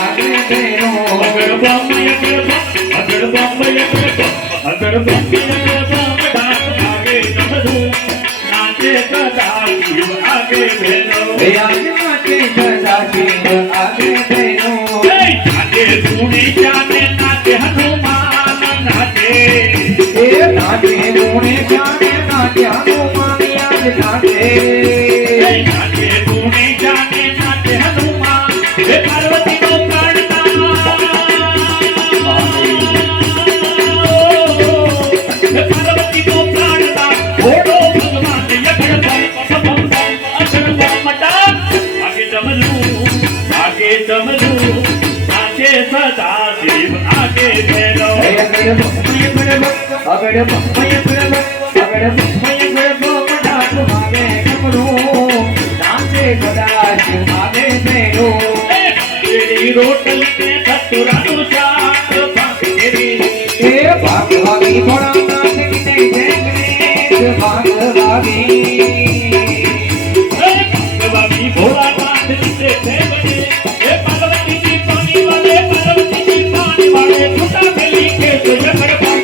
आगे तेरो अगर बम अगर बम अगर बम डाक आगे डमरू नाचे सदा शिव आगे भेलो आगे नाचे सदा शिव आगे तेरो नाचे धूनी जाने नाचे हनुमान नाचे नाचे धूनी जाने नाचे हनुमान आज नाचे नाचे धूनी जाने नाचे हनुमान पार्वती को प्राणता पार्वती को प्राणता बोलो भगवान यज्ञ बम अक्षर बम डाक आगे डमरू नाचे सदा शिव आगे भेलो अगर डाक आगे डमरू नाचे सदा शिव आगे तेरो तेरी रोटली के धतुरानु शाक भागेरी भागवागी थोड़ा नाच की नहीं देखने भागवागी भागवागी भोला नाथ जिसे देवने ये पार्वती जी पानी वाले छुटा बेली के तो यकड़ बम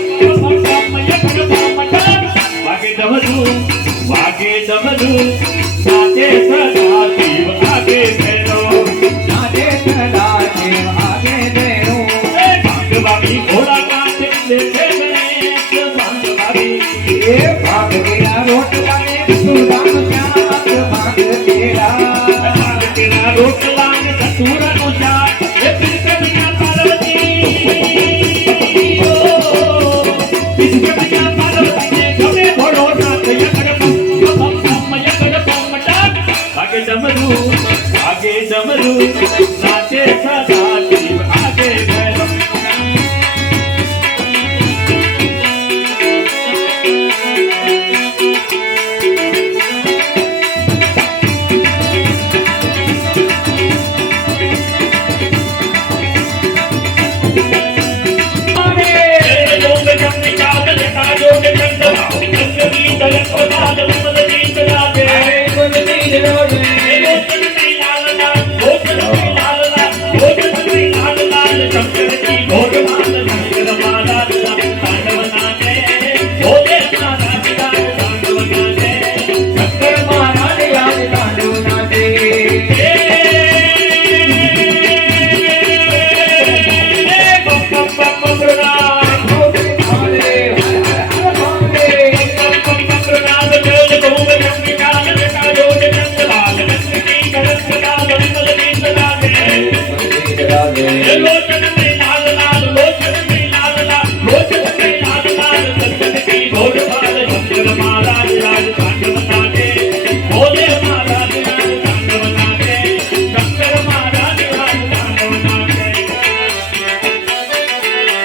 वागे डमरू नाचे सदा शिव आगे भेलो नाचे सदा शिव आगे तेरो भागवागी भोला नाथ जिसे देवने भागवागी भाग गया रोट वाले सुराम चाँद भाग तेरा रोटला धतूरानु शाक ये फिर कन्या पार्वती इस कन्या पार्वती ने गमे भोलो नाथ यकड़ बम डाक आगे डमरू नाचे सदा शिव आगे भेलो Hello,